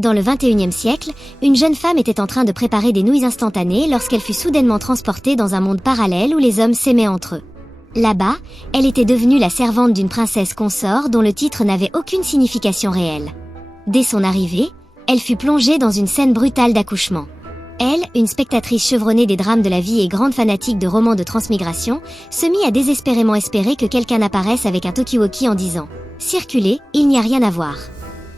Dans le XXIe siècle, une jeune femme était en train de préparer des nouilles instantanées lorsqu'elle fut soudainement transportée dans un monde parallèle où les hommes s'aimaient entre eux. Là-bas, elle était devenue la servante d'une princesse consort dont le titre n'avait aucune signification réelle. Dès son arrivée, elle fut plongée dans une scène brutale d'accouchement. Elle, une spectatrice chevronnée des drames de la vie et grande fanatique de romans de transmigration, se mit à désespérément espérer que quelqu'un apparaisse avec un talkie-walkie en disant « Circulez, il n'y a rien à voir ».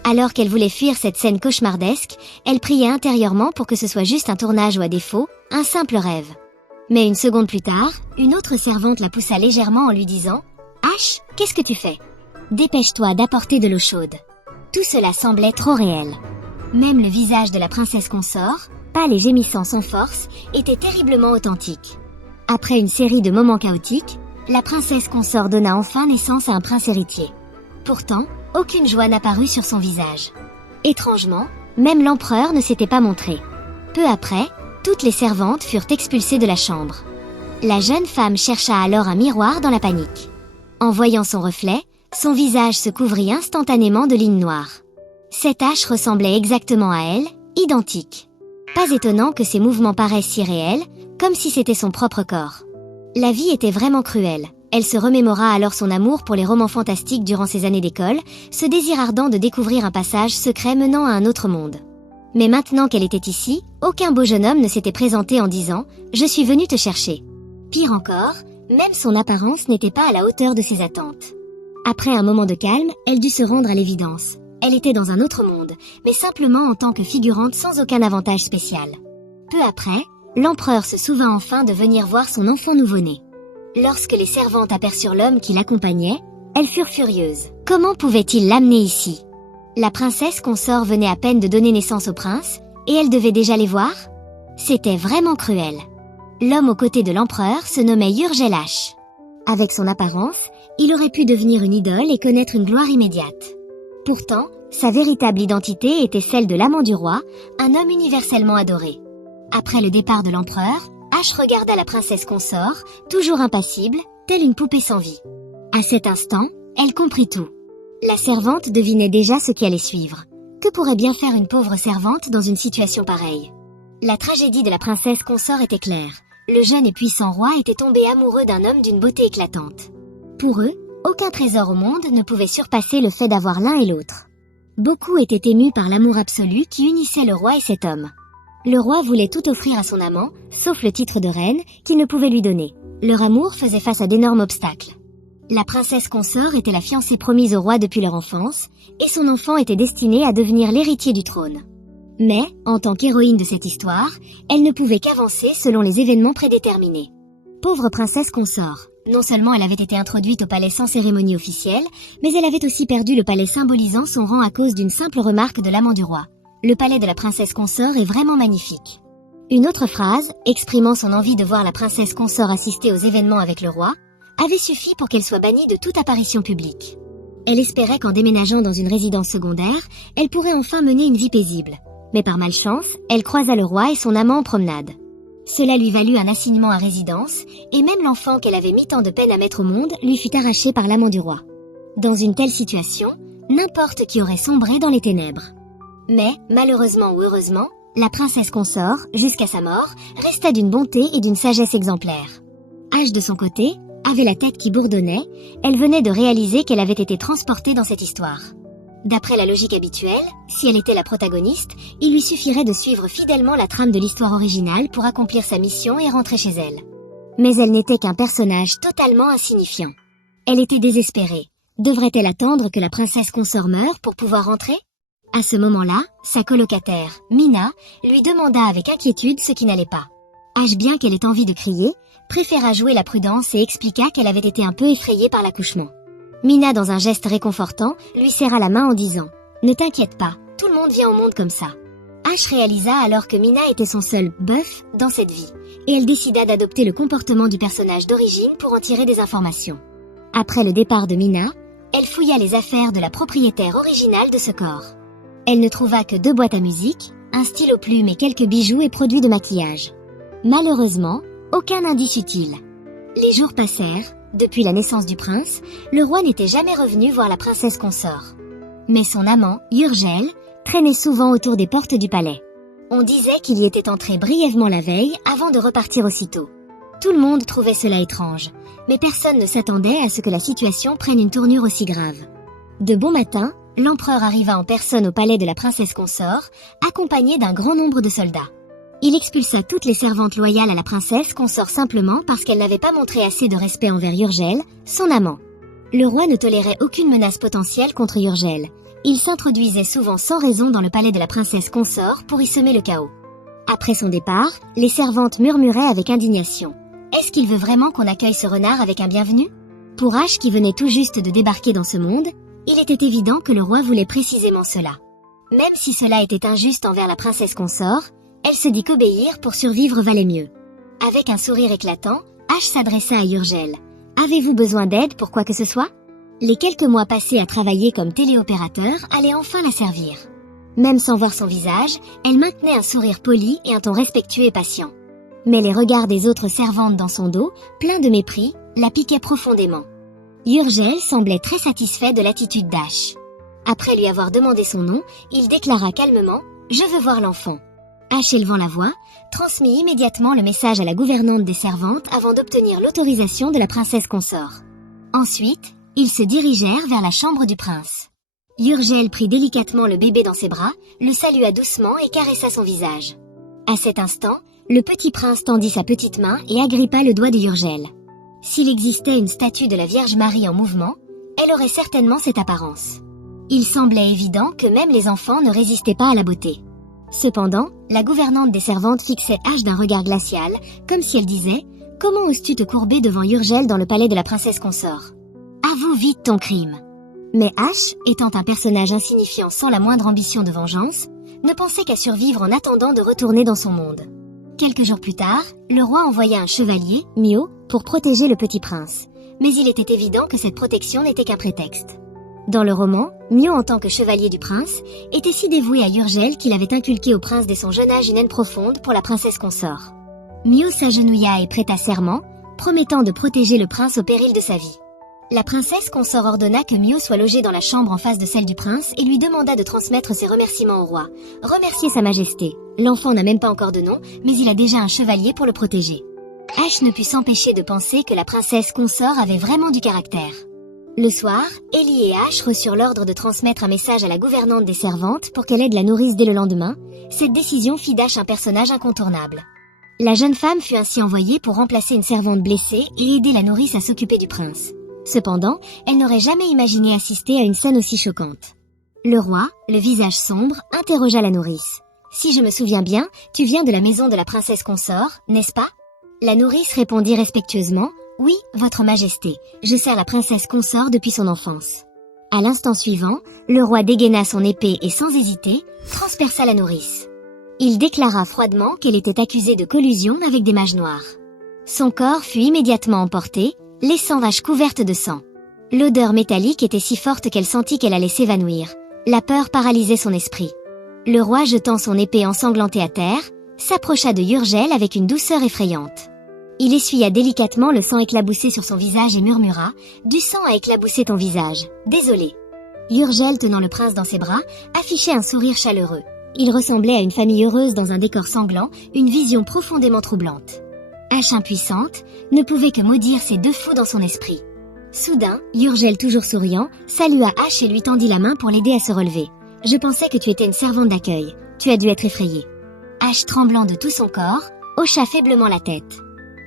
Alors qu'elle voulait fuir cette scène cauchemardesque, elle priait intérieurement pour que ce soit juste un tournage ou à défaut, un simple rêve. Mais une seconde plus tard, une autre servante la poussa légèrement en lui disant « Ash, qu'est-ce que tu fais ? Dépêche-toi d'apporter de l'eau chaude. » Tout cela semblait trop réel. Même le visage de la princesse consort, pâle et gémissant sans force, était terriblement authentique. Après une série de moments chaotiques, la princesse consort donna enfin naissance à un prince héritier. Pourtant, aucune joie n'apparut sur son visage. Étrangement, même l'empereur ne s'était pas montré. Peu après, toutes les servantes furent expulsées de la chambre. La jeune femme chercha alors un miroir dans la panique. En voyant son reflet, son visage se couvrit instantanément de lignes noires. Cette Ash ressemblait exactement à elle, identique. Pas étonnant que ses mouvements paraissent si réels, comme si c'était son propre corps. La vie était vraiment cruelle. Elle se remémora alors son amour pour les romans fantastiques durant ses années d'école, ce désir ardent de découvrir un passage secret menant à un autre monde. Mais maintenant qu'elle était ici, aucun beau jeune homme ne s'était présenté en disant « Je suis venu te chercher ». Pire encore, même son apparence n'était pas à la hauteur de ses attentes. Après un moment de calme, elle dut se rendre à l'évidence. Elle était dans un autre monde, mais simplement en tant que figurante sans aucun avantage spécial. Peu après, l'empereur se souvint enfin de venir voir son enfant nouveau-né. Lorsque les servantes aperçurent l'homme qui l'accompagnait, elles furent furieuses. Comment pouvait-il l'amener ici ? La princesse consort venait à peine de donner naissance au prince, et elle devait déjà les voir ? C'était vraiment cruel. L'homme aux côtés de l'empereur se nommait Yurgel Ash. Avec son apparence, il aurait pu devenir une idole et connaître une gloire immédiate. Pourtant, sa véritable identité était celle de l'amant du roi, un homme universellement adoré. Après le départ de l'empereur, Ash regarda la princesse consort, toujours impassible, telle une poupée sans vie. À cet instant, elle comprit tout. La servante devinait déjà ce qui allait suivre. Que pourrait bien faire une pauvre servante dans une situation pareille ? La tragédie de la princesse consort était claire. Le jeune et puissant roi était tombé amoureux d'un homme d'une beauté éclatante. Pour eux, aucun trésor au monde ne pouvait surpasser le fait d'avoir l'un et l'autre. Beaucoup étaient émus par l'amour absolu qui unissait le roi et cet homme. Le roi voulait tout offrir à son amant, sauf le titre de reine, qu'il ne pouvait lui donner. Leur amour faisait face à d'énormes obstacles. La princesse consort était la fiancée promise au roi depuis leur enfance, et son enfant était destiné à devenir l'héritier du trône. Mais, en tant qu'héroïne de cette histoire, elle ne pouvait qu'avancer selon les événements prédéterminés. Pauvre princesse consort. Non seulement elle avait été introduite au palais sans cérémonie officielle, mais elle avait aussi perdu le palais symbolisant son rang à cause d'une simple remarque de l'amant du roi. Le palais de la princesse consort est vraiment magnifique. Une autre phrase, exprimant son envie de voir la princesse consort assister aux événements avec le roi, avait suffi pour qu'elle soit bannie de toute apparition publique. Elle espérait qu'en déménageant dans une résidence secondaire, elle pourrait enfin mener une vie paisible. Mais par malchance, elle croisa le roi et son amant en promenade. Cela lui valut un assignement à résidence, et même l'enfant qu'elle avait mis tant de peine à mettre au monde lui fut arraché par l'amant du roi. Dans une telle situation, n'importe qui aurait sombré dans les ténèbres. Mais, malheureusement ou heureusement, la princesse consort, jusqu'à sa mort, resta d'une bonté et d'une sagesse exemplaires. Ash de son côté, avait la tête qui bourdonnait, elle venait de réaliser qu'elle avait été transportée dans cette histoire. D'après la logique habituelle, si elle était la protagoniste, il lui suffirait de suivre fidèlement la trame de l'histoire originale pour accomplir sa mission et rentrer chez elle. Mais elle n'était qu'un personnage totalement insignifiant. Elle était désespérée. Devrait-elle attendre que la princesse consort meure pour pouvoir rentrer ? À ce moment-là, sa colocataire, Mina, lui demanda avec inquiétude ce qui n'allait pas. Ash, bien qu'elle ait envie de crier, préféra jouer la prudence et expliqua qu'elle avait été un peu effrayée par l'accouchement. Mina, dans un geste réconfortant, lui serra la main en disant « Ne t'inquiète pas, tout le monde vient au monde comme ça ». Ash réalisa alors que Mina était son seul « bœuf » dans cette vie, et elle décida d'adopter le comportement du personnage d'origine pour en tirer des informations. Après le départ de Mina, elle fouilla les affaires de la propriétaire originale de ce corps. Elle ne trouva que 2 boîtes à musique, un stylo plume et quelques bijoux et produits de maquillage. Malheureusement, aucun indice utile. Les jours passèrent. Depuis la naissance du prince, le roi n'était jamais revenu voir la princesse consort. Mais son amant, Yurgel, traînait souvent autour des portes du palais. On disait qu'il y était entré brièvement la veille avant de repartir aussitôt. Tout le monde trouvait cela étrange, mais personne ne s'attendait à ce que la situation prenne une tournure aussi grave. De bon matin, l'empereur arriva en personne au palais de la princesse consort, accompagné d'un grand nombre de soldats. Il expulsa toutes les servantes loyales à la princesse consort simplement parce qu'elle n'avait pas montré assez de respect envers Urgel, son amant. Le roi ne tolérait aucune menace potentielle contre Urgel. Il s'introduisait souvent sans raison dans le palais de la princesse consort pour y semer le chaos. Après son départ, les servantes murmuraient avec indignation. Est-ce qu'il veut vraiment qu'on accueille ce renard avec un bienvenu? Pour H qui venait tout juste de débarquer dans ce monde, il était évident que le roi voulait précisément cela. Même si cela était injuste envers la princesse consort, elle se dit qu'obéir pour survivre valait mieux. Avec un sourire éclatant, H s'adressa à Urgel. « Avez-vous besoin d'aide pour quoi que ce soit ?» Les quelques mois passés à travailler comme téléopérateur allaient enfin la servir. Même sans voir son visage, elle maintenait un sourire poli et un ton respectueux et patient. Mais les regards des autres servantes dans son dos, pleins de mépris, la piquaient profondément. Urgel semblait très satisfait de l'attitude d'H. Après lui avoir demandé son nom, il déclara calmement « Je veux voir l'enfant ». H, élevant la voix, transmit immédiatement le message à la gouvernante des servantes avant d'obtenir l'autorisation de la princesse consort. Ensuite, ils se dirigèrent vers la chambre du prince. Urgel prit délicatement le bébé dans ses bras, le salua doucement et caressa son visage. À cet instant, le petit prince tendit sa petite main et agrippa le doigt de Urgel. S'il existait une statue de la Vierge Marie en mouvement, elle aurait certainement cette apparence. Il semblait évident que même les enfants ne résistaient pas à la beauté. Cependant, la gouvernante des servantes fixait H d'un regard glacial, comme si elle disait « Comment oses-tu te courber devant Urgel dans le palais de la princesse consort ? Avoue vite ton crime !» Mais H, étant un personnage insignifiant sans la moindre ambition de vengeance, ne pensait qu'à survivre en attendant de retourner dans son monde. Quelques jours plus tard, le roi envoya un chevalier, Mio, pour protéger le petit prince. Mais il était évident que cette protection n'était qu'un prétexte. Dans le roman, Mio en tant que chevalier du prince, était si dévoué à Urgel qu'il avait inculqué au prince dès son jeune âge une haine profonde pour la princesse consort. Mio s'agenouilla et prêta serment, promettant de protéger le prince au péril de sa vie. La princesse consort ordonna que Mio soit logé dans la chambre en face de celle du prince et lui demanda de transmettre ses remerciements au roi. Remercier sa majesté. L'enfant n'a même pas encore de nom, mais il a déjà un chevalier pour le protéger. H ne put s'empêcher de penser que la princesse consort avait vraiment du caractère. Le soir, Ellie et H reçurent l'ordre de transmettre un message à la gouvernante des servantes pour qu'elle aide la nourrice dès le lendemain. Cette décision fit d'H un personnage incontournable. La jeune femme fut ainsi envoyée pour remplacer une servante blessée et aider la nourrice à s'occuper du prince. Cependant, elle n'aurait jamais imaginé assister à une scène aussi choquante. Le roi, le visage sombre, interrogea la nourrice. « Si je me souviens bien, tu viens de la maison de la princesse consort, n'est-ce pas ?» La nourrice répondit respectueusement « Oui, votre majesté, je sers la princesse consort depuis son enfance. » À l'instant suivant, le roi dégaina son épée et sans hésiter, transperça la nourrice. Il déclara froidement qu'elle était accusée de collusion avec des mages noirs. Son corps fut immédiatement emporté, laissant Vache couverte de sang. L'odeur métallique était si forte qu'elle sentit qu'elle allait s'évanouir. La peur paralysait son esprit. Le roi, jetant son épée ensanglantée à terre, s'approcha de Urgel avec une douceur effrayante. Il essuya délicatement le sang éclaboussé sur son visage et murmura « Du sang a éclaboussé ton visage. Désolé. » Urgel, tenant le prince dans ses bras, affichait un sourire chaleureux. Il ressemblait à une famille heureuse dans un décor sanglant, une vision profondément troublante. H, impuissante, ne pouvait que maudire ces deux fous dans son esprit. Soudain, Urgel, toujours souriant, salua H et lui tendit la main pour l'aider à se relever. « Je pensais que tu étais une servante d'accueil. Tu as dû être effrayé. » H, tremblant de tout son corps, hocha faiblement la tête.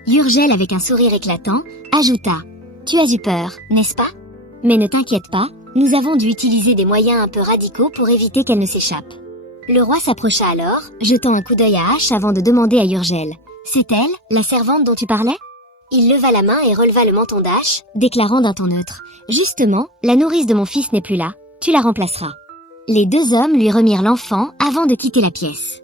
Urgel, avec un sourire éclatant, ajouta « Tu as eu peur, n'est-ce pas? Mais ne t'inquiète pas, nous avons dû utiliser des moyens un peu radicaux pour éviter qu'elle ne s'échappe. » Le roi s'approcha alors, jetant un coup d'œil à H avant de demander à Urgel « C'est elle, la servante dont tu parlais ?» Il leva la main et releva le menton d'H, déclarant d'un ton neutre « Justement, la nourrice de mon fils n'est plus là, tu la remplaceras. » Les deux hommes lui remirent l'enfant avant de quitter la pièce.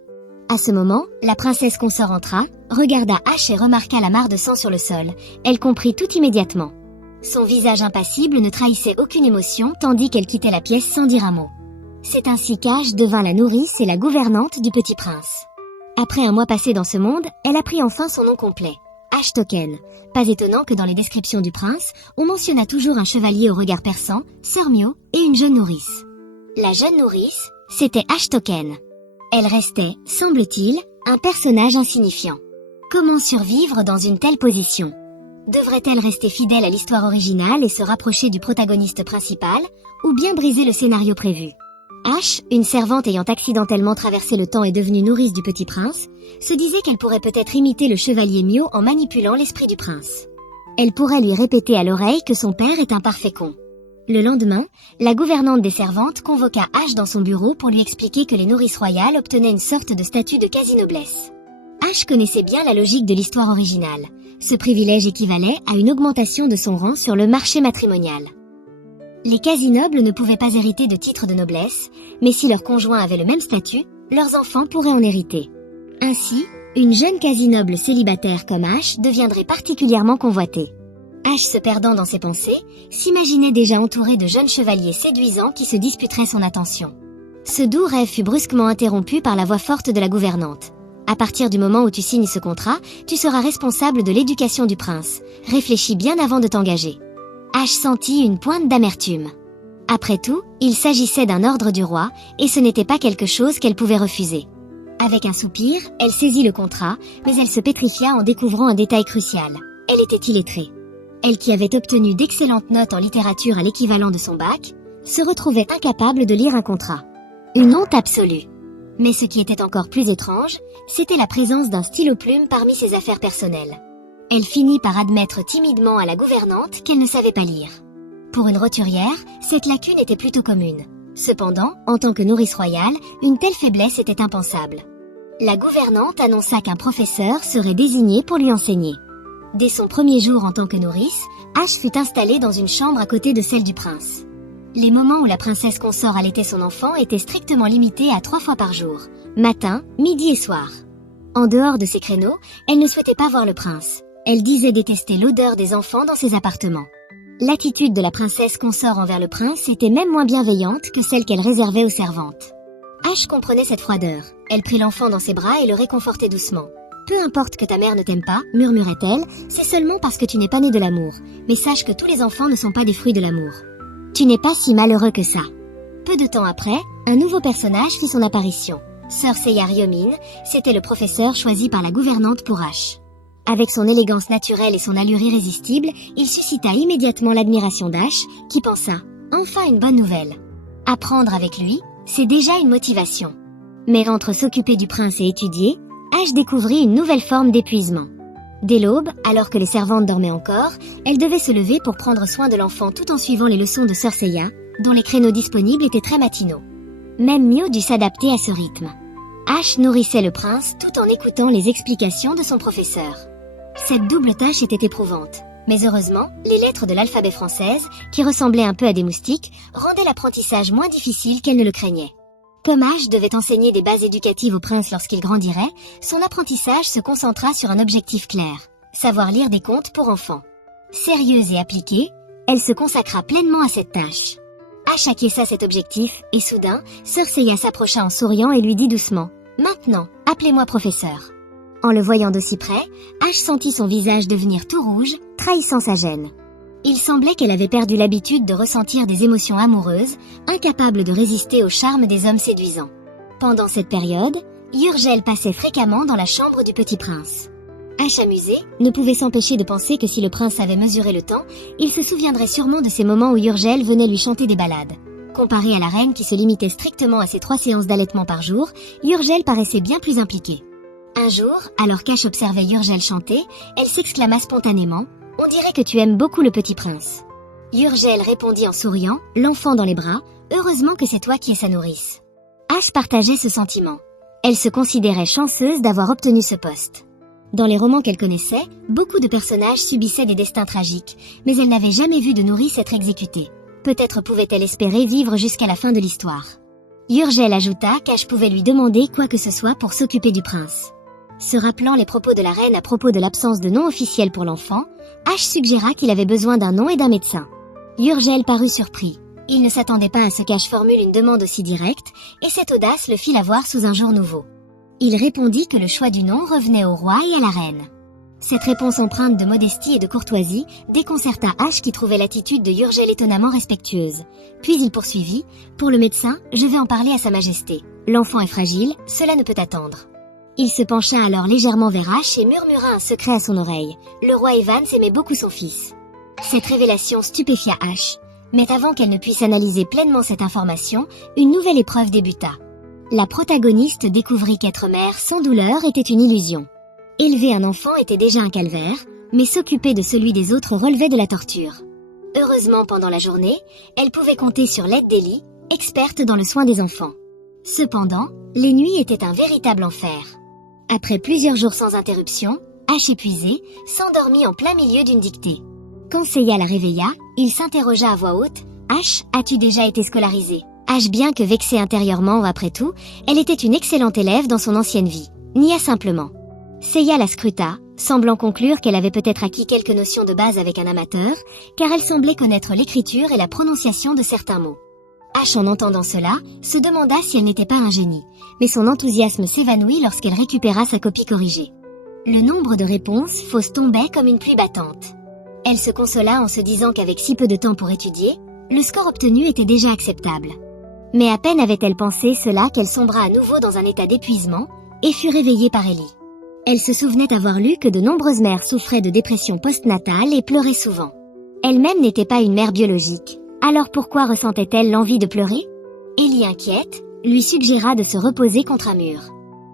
À ce moment, la princesse consort entra, regarda H et remarqua la mare de sang sur le sol. Elle comprit tout immédiatement. Son visage impassible ne trahissait aucune émotion tandis qu'elle quittait la pièce sans dire un mot. C'est ainsi qu'H devint la nourrice et la gouvernante du petit prince. Après un mois passé dans ce monde, elle apprit enfin son nom complet. H. Token. Pas étonnant que dans les descriptions du prince, on mentionna toujours un chevalier au regard perçant, Sœur Mio et une jeune nourrice. La jeune nourrice, C'était Ashtoken. Elle restait, semble-t-il, un personnage insignifiant. Comment survivre dans une telle position? Devrait-elle rester fidèle à l'histoire originale et se rapprocher du protagoniste principal, ou bien briser le scénario prévu? Ash, une servante ayant accidentellement traversé le temps et devenue nourrice du petit prince, se disait qu'elle pourrait peut-être imiter le chevalier Mio en manipulant l'esprit du prince. Elle pourrait lui répéter à l'oreille que son père est un parfait con. Le lendemain, la gouvernante des servantes convoqua Ash dans son bureau pour lui expliquer que les nourrices royales obtenaient une sorte de statut de quasi-noblesse. Ash connaissait bien la logique de l'histoire originale. Ce privilège équivalait à une augmentation de son rang sur le marché matrimonial. Les quasi-nobles ne pouvaient pas hériter de titres de noblesse, mais si leurs conjoints avaient le même statut, leurs enfants pourraient en hériter. Ainsi, une jeune quasi-noble célibataire comme Ash deviendrait particulièrement convoitée. Ash, se perdant dans ses pensées, s'imaginait déjà entouré de jeunes chevaliers séduisants qui se disputeraient son attention. Ce doux rêve fut brusquement interrompu par la voix forte de la gouvernante. À partir du moment où tu signes ce contrat, tu seras responsable de l'éducation du prince. Réfléchis bien avant de t'engager. Ash sentit une pointe d'amertume. Après tout, il s'agissait d'un ordre du roi, et ce n'était pas quelque chose qu'elle pouvait refuser. Avec un soupir, elle saisit le contrat, mais elle se pétrifia en découvrant un détail crucial. Elle était illettrée. Elle qui avait obtenu d'excellentes notes en littérature à l'équivalent de son bac, se retrouvait incapable de lire un contrat. Une honte absolue. Mais ce qui était encore plus étrange, c'était la présence d'un stylo-plume parmi ses affaires personnelles. Elle finit par admettre timidement à la gouvernante qu'elle ne savait pas lire. Pour une roturière, cette lacune était plutôt commune. Cependant, en tant que nourrice royale, une telle faiblesse était impensable. La gouvernante annonça qu'un professeur serait désigné pour lui enseigner. Dès son premier jour en tant que nourrice, Ash fut installée dans une chambre à côté de celle du prince. Les moments où la princesse consort allaitait son enfant étaient strictement limités à 3 fois par jour, matin, midi et soir. En dehors de ces créneaux, elle ne souhaitait pas voir le prince. Elle disait détester l'odeur des enfants dans ses appartements. L'attitude de la princesse consort envers le prince était même moins bienveillante que celle qu'elle réservait aux servantes. Ash comprenait cette froideur. Elle prit l'enfant dans ses bras et le réconfortait doucement. « Peu importe que ta mère ne t'aime pas, murmurait-elle, c'est seulement parce que tu n'es pas né de l'amour. Mais sache que tous les enfants ne sont pas des fruits de l'amour. Tu n'es pas si malheureux que ça. » Peu de temps après, un nouveau personnage fit son apparition. Sir Seiya Ryomin, c'était le professeur choisi par la gouvernante pour Ash. Avec son élégance naturelle et son allure irrésistible, il suscita immédiatement l'admiration d'Ash, qui pensa « Enfin une bonne nouvelle. Apprendre avec lui, c'est déjà une motivation. » Mais entre s'occuper du prince et étudier, Ash découvrit une nouvelle forme d'épuisement. Dès l'aube, alors que les servantes dormaient encore, elle devait se lever pour prendre soin de l'enfant tout en suivant les leçons de Sir Seiya, dont les créneaux disponibles étaient très matinaux. Même Mio dut s'adapter à ce rythme. Ash nourrissait le prince tout en écoutant les explications de son professeur. Cette double tâche était éprouvante. Mais heureusement, les lettres de l'alphabet française, qui ressemblaient un peu à des moustiques, rendaient l'apprentissage moins difficile qu'elle ne le craignait. Comme Ash devait enseigner des bases éducatives au prince lorsqu'il grandirait, son apprentissage se concentra sur un objectif clair, savoir lire des contes pour enfants. Sérieuse et appliquée, elle se consacra pleinement à cette tâche. Ash acquiesça cet objectif, et soudain, Sir Seiya s'approcha en souriant et lui dit doucement « Maintenant, appelez-moi professeur ». En le voyant d'aussi près, Ash sentit son visage devenir tout rouge, trahissant sa gêne. Il semblait qu'elle avait perdu l'habitude de ressentir des émotions amoureuses, incapable de résister au charme des hommes séduisants. Pendant cette période, Yurgel passait fréquemment dans la chambre du petit prince. Ash, amusé, ne pouvait s'empêcher de penser que si le prince avait mesuré le temps, il se souviendrait sûrement de ces moments où Yurgel venait lui chanter des ballades. Comparé à la reine qui se limitait strictement à ses 3 séances d'allaitement par jour, Yurgel paraissait bien plus impliquée. Un jour, alors qu'Ash observait Yurgel chanter, elle s'exclama spontanément « On dirait que tu aimes beaucoup le petit prince ». Yurgel répondit en souriant, l'enfant dans les bras « Heureusement que c'est toi qui es sa nourrice ». Ash partageait ce sentiment. Elle se considérait chanceuse d'avoir obtenu ce poste. Dans les romans qu'elle connaissait, beaucoup de personnages subissaient des destins tragiques, mais elle n'avait jamais vu de nourrice être exécutée. Peut-être pouvait-elle espérer vivre jusqu'à la fin de l'histoire. Yurgel ajouta qu'Ash pouvait lui demander quoi que ce soit pour s'occuper du prince. Se rappelant les propos de la reine à propos de l'absence de nom officiel pour l'enfant, Ash suggéra qu'il avait besoin d'un nom et d'un médecin. Yurgel parut surpris. Il ne s'attendait pas à ce qu'Ash formule une demande aussi directe, et cette audace le fit la voir sous un jour nouveau. Il répondit que le choix du nom revenait au roi et à la reine. Cette réponse empreinte de modestie et de courtoisie déconcerta Ash qui trouvait l'attitude de Yurgel étonnamment respectueuse. Puis il poursuivit, « Pour le médecin, je vais en parler à Sa Majesté. L'enfant est fragile, cela ne peut attendre. » Il se pencha alors légèrement vers Ash et murmura un secret à son oreille. Le roi Evans aimait beaucoup son fils. Cette révélation stupéfia Ash. Mais avant qu'elle ne puisse analyser pleinement cette information, une nouvelle épreuve débuta. La protagoniste découvrit qu'être mère sans douleur était une illusion. Élever un enfant était déjà un calvaire, mais s'occuper de celui des autres relevait de la torture. Heureusement, pendant la journée, elle pouvait compter sur l'aide d'Ellie, experte dans le soin des enfants. Cependant, les nuits étaient un véritable enfer. Après plusieurs jours sans interruption, Ash épuisé, s'endormit en plein milieu d'une dictée. Quand Seiya la réveilla, il s'interrogea à voix haute, « Ash, as-tu déjà été scolarisée ?» Ash, bien que vexée intérieurement, après tout, elle était une excellente élève dans son ancienne vie, nia simplement. Seiya la scruta, semblant conclure qu'elle avait peut-être acquis quelques notions de base avec un amateur, car elle semblait connaître l'écriture et la prononciation de certains mots. Ash, en entendant cela, se demanda si elle n'était pas un génie, mais son enthousiasme s'évanouit lorsqu'elle récupéra sa copie corrigée. Le nombre de réponses fausses tombait comme une pluie battante. Elle se consola en se disant qu'avec si peu de temps pour étudier, le score obtenu était déjà acceptable. Mais à peine avait-elle pensé cela qu'elle sombra à nouveau dans un état d'épuisement et fut réveillée par Ellie. Elle se souvenait avoir lu que de nombreuses mères souffraient de dépression postnatale et pleuraient souvent. Elle-même n'était pas une mère biologique. Alors pourquoi ressentait-elle l'envie de pleurer? Ellie, inquiète, lui suggéra de se reposer contre un mur.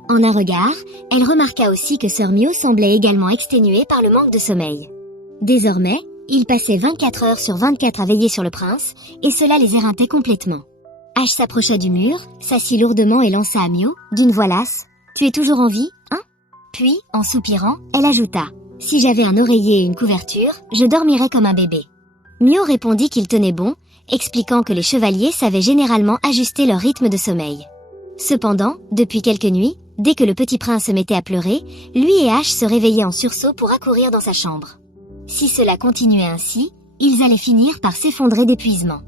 En un regard, elle remarqua aussi que Sœur Mio semblait également exténuée par le manque de sommeil. Désormais, ils passaient 24 heures sur 24 à veiller sur le prince, et cela les éreintait complètement. Ash s'approcha du mur, s'assit lourdement et lança à Mio, d'une voix lasse, « Tu es toujours en vie, hein ?» Puis, en soupirant, elle ajouta, « Si j'avais un oreiller et une couverture, je dormirais comme un bébé. » Mio répondit qu'il tenait bon, expliquant que les chevaliers savaient généralement ajuster leur rythme de sommeil. Cependant, depuis quelques nuits, dès que le petit prince se mettait à pleurer, lui et Ash se réveillaient en sursaut pour accourir dans sa chambre. Si cela continuait ainsi, ils allaient finir par s'effondrer d'épuisement.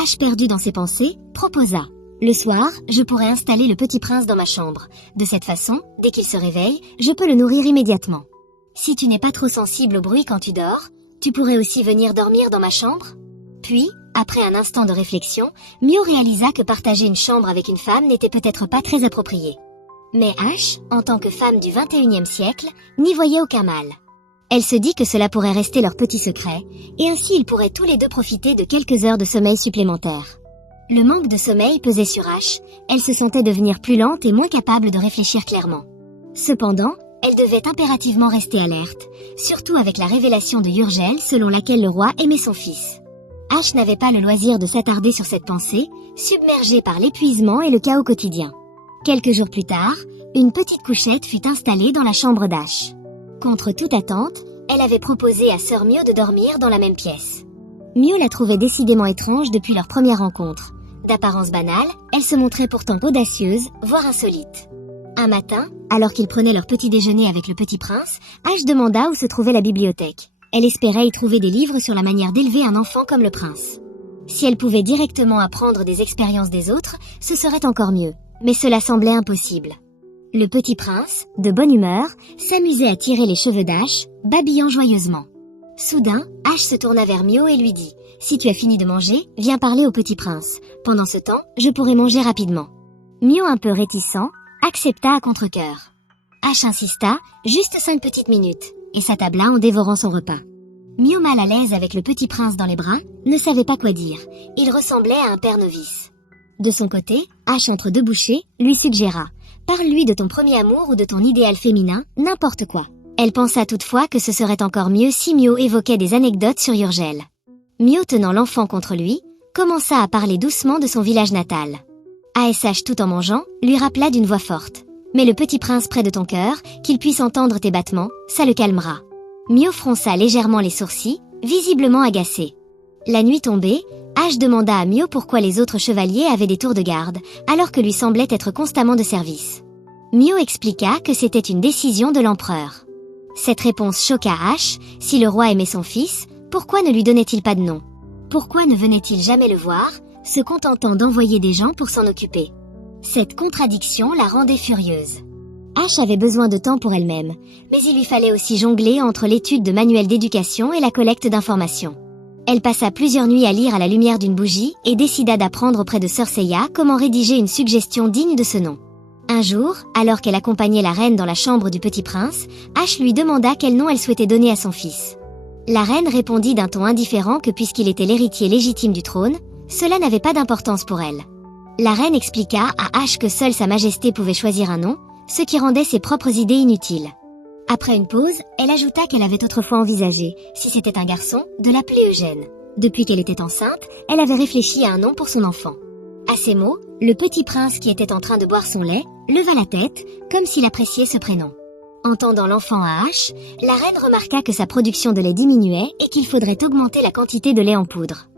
Ash, perdu dans ses pensées, proposa. Le soir, je pourrais installer le petit prince dans ma chambre. De cette façon, dès qu'il se réveille, je peux le nourrir immédiatement. Si tu n'es pas trop sensible au bruit quand tu dors, tu pourrais aussi venir dormir dans ma chambre? Puis, après un instant de réflexion, Mio réalisa que partager une chambre avec une femme n'était peut-être pas très approprié. Mais Ash, en tant que femme du 21e siècle, n'y voyait aucun mal. Elle se dit que cela pourrait rester leur petit secret, et ainsi ils pourraient tous les deux profiter de quelques heures de sommeil supplémentaires. Le manque de sommeil pesait sur Ash, elle se sentait devenir plus lente et moins capable de réfléchir clairement. Cependant, elle devait impérativement rester alerte, surtout avec la révélation de Yurgel selon laquelle le roi aimait son fils. Ash n'avait pas le loisir de s'attarder sur cette pensée, submergée par l'épuisement et le chaos quotidien. Quelques jours plus tard, une petite couchette fut installée dans la chambre d'Ash. Contre toute attente, elle avait proposé à Sœur Mio de dormir dans la même pièce. Mio la trouvait décidément étrange depuis leur première rencontre. D'apparence banale, elle se montrait pourtant audacieuse, voire insolite. Un matin, alors qu'ils prenaient leur petit déjeuner avec le petit prince, Ash demanda où se trouvait la bibliothèque. Elle espérait y trouver des livres sur la manière d'élever un enfant comme le prince. Si elle pouvait directement apprendre des expériences des autres, ce serait encore mieux. Mais cela semblait impossible. Le petit prince, de bonne humeur, s'amusait à tirer les cheveux d'Ash, babillant joyeusement. Soudain, Ash se tourna vers Mio et lui dit « Si tu as fini de manger, viens parler au petit prince. Pendant ce temps, je pourrai manger rapidement. » Mio, un peu réticent, accepta à contre-cœur. Ash insista, juste 5 petites minutes, et s'attabla en dévorant son repas. Mio, mal à l'aise avec le petit prince dans les bras, ne savait pas quoi dire. Il ressemblait à un père novice. De son côté, Ash, entre deux bouchées, lui suggéra « Parle-lui de ton premier amour ou de ton idéal féminin, n'importe quoi. » Elle pensa toutefois que ce serait encore mieux si Mio évoquait des anecdotes sur Yurgel. Mio, tenant l'enfant contre lui, commença à parler doucement de son village natal. ASH, tout en mangeant, lui rappela d'une voix forte « Mets le petit prince près de ton cœur, qu'il puisse entendre tes battements, ça le calmera. » Mio fronça légèrement les sourcils, visiblement agacé. La nuit tombée, Ash demanda à Mio pourquoi les autres chevaliers avaient des tours de garde, alors que lui semblait être constamment de service. Mio expliqua que c'était une décision de l'empereur. Cette réponse choqua Ash. Si le roi aimait son fils, pourquoi ne lui donnait-il pas de nom? Pourquoi ne venait-il jamais le voir, se contentant d'envoyer des gens pour s'en occuper? Cette contradiction la rendait furieuse. Ash avait besoin de temps pour elle-même, mais il lui fallait aussi jongler entre l'étude de manuels d'éducation et la collecte d'informations. Elle passa plusieurs nuits à lire à la lumière d'une bougie et décida d'apprendre auprès de Sœur Seiya comment rédiger une suggestion digne de ce nom. Un jour, alors qu'elle accompagnait la reine dans la chambre du petit prince, Ash lui demanda quel nom elle souhaitait donner à son fils. La reine répondit d'un ton indifférent que puisqu'il était l'héritier légitime du trône, cela n'avait pas d'importance pour elle. La reine expliqua à Ash que seule Sa Majesté pouvait choisir un nom, ce qui rendait ses propres idées inutiles. Après une pause, elle ajouta qu'elle avait autrefois envisagé, si c'était un garçon, de l'appeler Eugène. Depuis qu'elle était enceinte, elle avait réfléchi à un nom pour son enfant. À ces mots, le petit prince qui était en train de boire son lait leva la tête, comme s'il appréciait ce prénom. Entendant l'enfant à Ash, la reine remarqua que sa production de lait diminuait et qu'il faudrait augmenter la quantité de lait en poudre.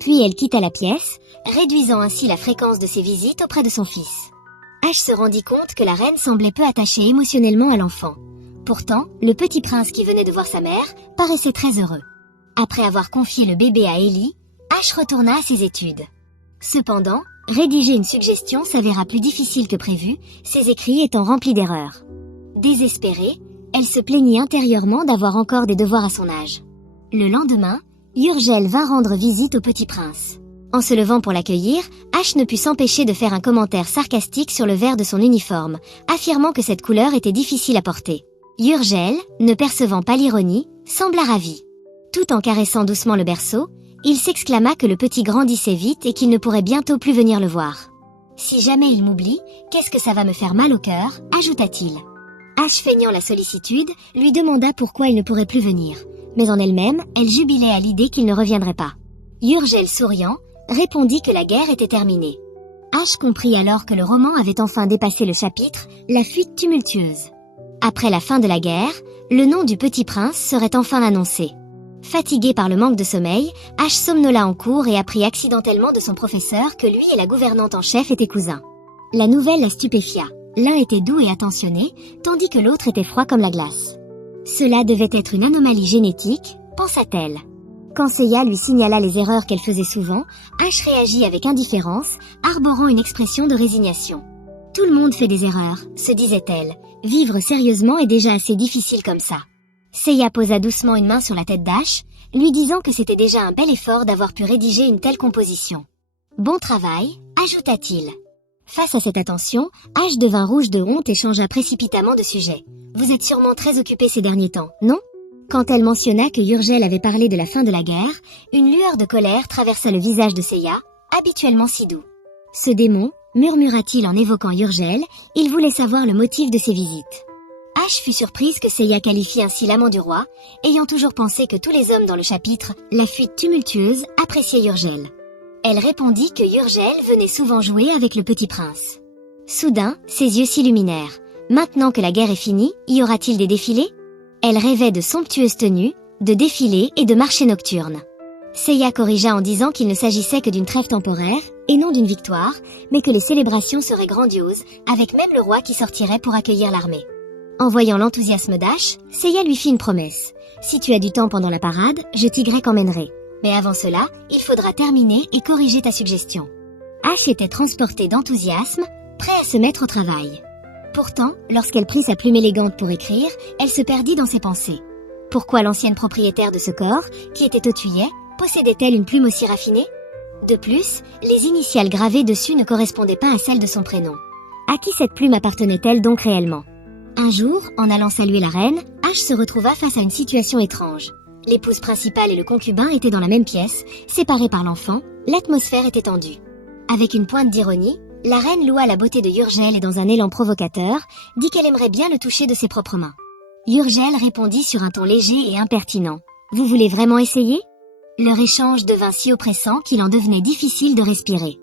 Puis elle quitta la pièce, réduisant ainsi la fréquence de ses visites auprès de son fils. Ash se rendit compte que la reine semblait peu attachée émotionnellement à l'enfant. Pourtant, le petit prince qui venait de voir sa mère paraissait très heureux. Après avoir confié le bébé à Ellie, Ash retourna à ses études. Cependant, rédiger une suggestion s'avéra plus difficile que prévu, ses écrits étant remplis d'erreurs. Désespérée, elle se plaignit intérieurement d'avoir encore des devoirs à son âge. Le lendemain, Urgel vint rendre visite au petit prince. En se levant pour l'accueillir, Ash ne put s'empêcher de faire un commentaire sarcastique sur le vert de son uniforme, affirmant que cette couleur était difficile à porter. Urgel, ne percevant pas l'ironie, sembla ravi. Tout en caressant doucement le berceau, il s'exclama que le petit grandissait vite et qu'il ne pourrait bientôt plus venir le voir. « Si jamais il m'oublie, qu'est-ce que ça va me faire mal au cœur » ajouta-t-il. Ash, feignant la sollicitude, lui demanda pourquoi il ne pourrait plus venir. Mais en elle-même, elle jubilait à l'idée qu'il ne reviendrait pas. Urgel, souriant, répondit que la guerre était terminée. Ash comprit alors que le roman avait enfin dépassé le chapitre « La fuite tumultueuse ». Après la fin de la guerre, le nom du petit prince serait enfin annoncé. Fatigué par le manque de sommeil, Ash somnola en cours et apprit accidentellement de son professeur que lui et la gouvernante en chef étaient cousins. La nouvelle la stupéfia. L'un était doux et attentionné, tandis que l'autre était froid comme la glace. Cela devait être une anomalie génétique, pensa-t-elle. Quand Seiya lui signala les erreurs qu'elle faisait souvent, Ash réagit avec indifférence, arborant une expression de résignation. « Tout le monde fait des erreurs », se disait-elle. « Vivre sérieusement est déjà assez difficile comme ça. » Seiya posa doucement une main sur la tête d'Ash, lui disant que c'était déjà un bel effort d'avoir pu rédiger une telle composition. « Bon travail », ajouta-t-il. Face à cette attention, Ash devint rouge de honte et changea précipitamment de sujet. « Vous êtes sûrement très occupé ces derniers temps, non ?» Quand elle mentionna que Urgel avait parlé de la fin de la guerre, une lueur de colère traversa le visage de Seiya, habituellement si doux. « Ce démon », murmura-t-il en évoquant Urgel, il voulait savoir le motif de ses visites. Ash fut surprise que Seiya qualifie ainsi l'amant du roi, ayant toujours pensé que tous les hommes dans le chapitre « La fuite tumultueuse » appréciaient Urgel. Elle répondit que Urgel venait souvent jouer avec le petit prince. Soudain, ses yeux s'illuminèrent. Maintenant que la guerre est finie, y aura-t-il des défilés ? Elle rêvait de somptueuses tenues, de défilés et de marchés nocturnes. Seiya corrigea en disant qu'il ne s'agissait que d'une trêve temporaire, et non d'une victoire, mais que les célébrations seraient grandioses, avec même le roi qui sortirait pour accueillir l'armée. En voyant l'enthousiasme d'Ash, Seiya lui fit une promesse. « Si tu as du temps pendant la parade, je t'y emmènerai. Mais avant cela, il faudra terminer et corriger ta suggestion. » Ash était transportée d'enthousiasme, prêt à se mettre au travail. Pourtant, lorsqu'elle prit sa plume élégante pour écrire, elle se perdit dans ses pensées. Pourquoi l'ancienne propriétaire de ce corps, qui était au tuyet, possédait-elle une plume aussi raffinée ? De plus, les initiales gravées dessus ne correspondaient pas à celles de son prénom. À qui cette plume appartenait-elle donc réellement ? Un jour, en allant saluer la reine, Ash se retrouva face à une situation étrange. L'épouse principale et le concubin étaient dans la même pièce, séparés par l'enfant, l'atmosphère était tendue. Avec une pointe d'ironie, la reine loua la beauté de Urgel et dans un élan provocateur, dit qu'elle aimerait bien le toucher de ses propres mains. Urgel répondit sur un ton léger et impertinent. « Vous voulez vraiment essayer ?» Leur échange devint si oppressant qu'il en devenait difficile de respirer.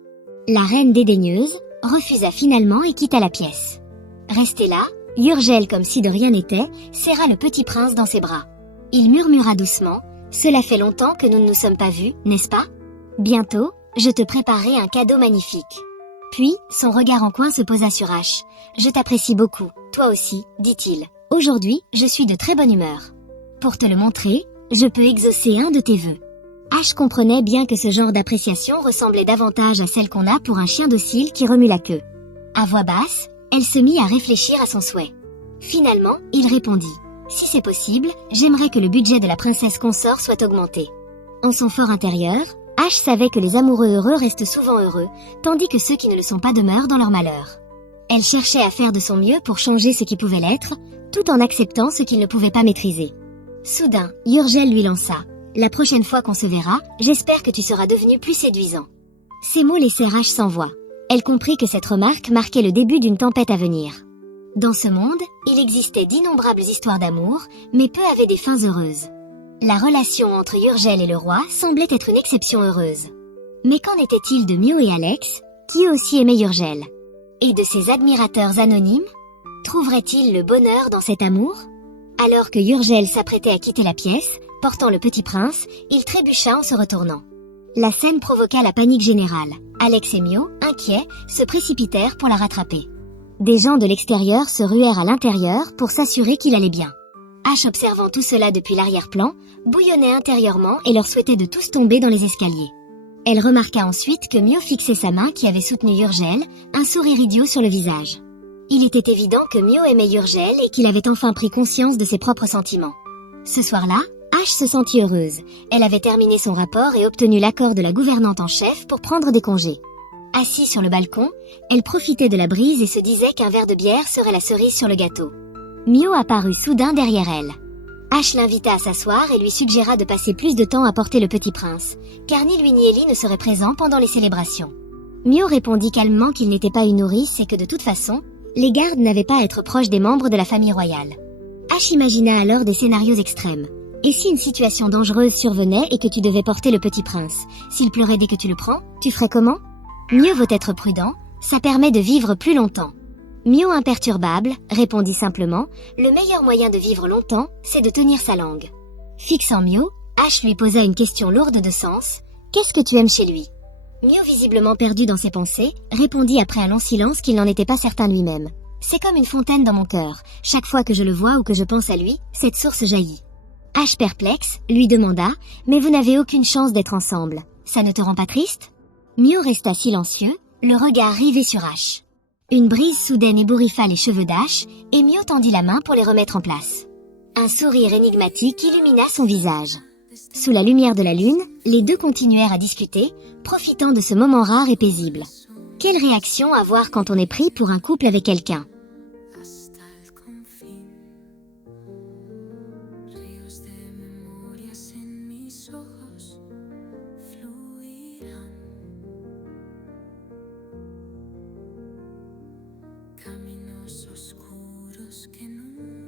La reine dédaigneuse refusa finalement et quitta la pièce. Restée là, Urgel, comme si de rien n'était, serra le petit prince dans ses bras. Il murmura doucement « Cela fait longtemps que nous ne nous sommes pas vus, n'est-ce pas ? Bientôt, je te préparerai un cadeau magnifique. » Puis, son regard en coin se posa sur Ash. « Je t'apprécie beaucoup, toi aussi, dit-il. Aujourd'hui, je suis de très bonne humeur. Pour te le montrer, je peux exaucer un de tes vœux. » Ash comprenait bien que ce genre d'appréciation ressemblait davantage à celle qu'on a pour un chien docile qui remue la queue. À voix basse, elle se mit à réfléchir à son souhait. Finalement, il répondit « Si c'est possible, j'aimerais que le budget de la princesse consort soit augmenté. » En son fort intérieur, Ash savait que les amoureux heureux restent souvent heureux, tandis que ceux qui ne le sont pas demeurent dans leur malheur. Elle cherchait à faire de son mieux pour changer ce qui pouvait l'être, tout en acceptant ce qu'il ne pouvait pas maîtriser. Soudain, Yurgel lui lança « La prochaine fois qu'on se verra, j'espère que tu seras devenu plus séduisant. » Ces mots laissèrent Ash sans voix. Elle comprit que cette remarque marquait le début d'une tempête à venir. Dans ce monde, il existait d'innombrables histoires d'amour, mais peu avaient des fins heureuses. La relation entre Yurgel et le roi semblait être une exception heureuse. Mais qu'en était-il de Mio et Alex, qui aussi aimaient Yurgel? Et de ses admirateurs anonymes? Trouverait-il le bonheur dans cet amour? Alors que Yurgel s'apprêtait à quitter la pièce, portant le petit prince, il trébucha en se retournant. La scène provoqua la panique générale. Alex et Mio, inquiets, se précipitèrent pour la rattraper. Des gens de l'extérieur se ruèrent à l'intérieur pour s'assurer qu'il allait bien. Ash, observant tout cela depuis l'arrière-plan, bouillonnait intérieurement et leur souhaitait de tous tomber dans les escaliers. Elle remarqua ensuite que Mio fixait sa main qui avait soutenu Yurgel, un sourire idiot sur le visage. Il était évident que Mio aimait Yurgel et qu'il avait enfin pris conscience de ses propres sentiments. Ce soir-là, Ash se sentit heureuse. Elle avait terminé son rapport et obtenu l'accord de la gouvernante en chef pour prendre des congés. Assise sur le balcon, elle profitait de la brise et se disait qu'un verre de bière serait la cerise sur le gâteau. Mio apparut soudain derrière elle. Ash l'invita à s'asseoir et lui suggéra de passer plus de temps à porter le petit prince, car ni lui ni Ellie ne seraient présents pendant les célébrations. Mio répondit calmement qu'il n'était pas une nourrice et que de toute façon, les gardes n'avaient pas à être proches des membres de la famille royale. Ash imagina alors des scénarios extrêmes. Et si une situation dangereuse survenait et que tu devais porter le petit prince? S'il pleurait dès que tu le prends, tu ferais comment? Mieux vaut être prudent, ça permet de vivre plus longtemps. Mio imperturbable, répondit simplement, le meilleur moyen de vivre longtemps, c'est de tenir sa langue. Fixant Mio, Ash lui posa une question lourde de sens, qu'est-ce que tu aimes chez lui? Mio, visiblement perdu dans ses pensées, répondit après un long silence qu'il n'en était pas certain lui-même. C'est comme une fontaine dans mon cœur, chaque fois que je le vois ou que je pense à lui, cette source jaillit. Ash perplexe, lui demanda, mais vous n'avez aucune chance d'être ensemble, ça ne te rend pas triste? Mio resta silencieux, le regard rivé sur Ash. Une brise soudaine ébouriffa les cheveux d'Ash, et Mio tendit la main pour les remettre en place. Un sourire énigmatique illumina son visage. Sous la lumière de la lune, les deux continuèrent à discuter, profitant de ce moment rare et paisible. Quelle réaction avoir quand on est pris pour un couple avec quelqu'un? Caminos oscuros que nunca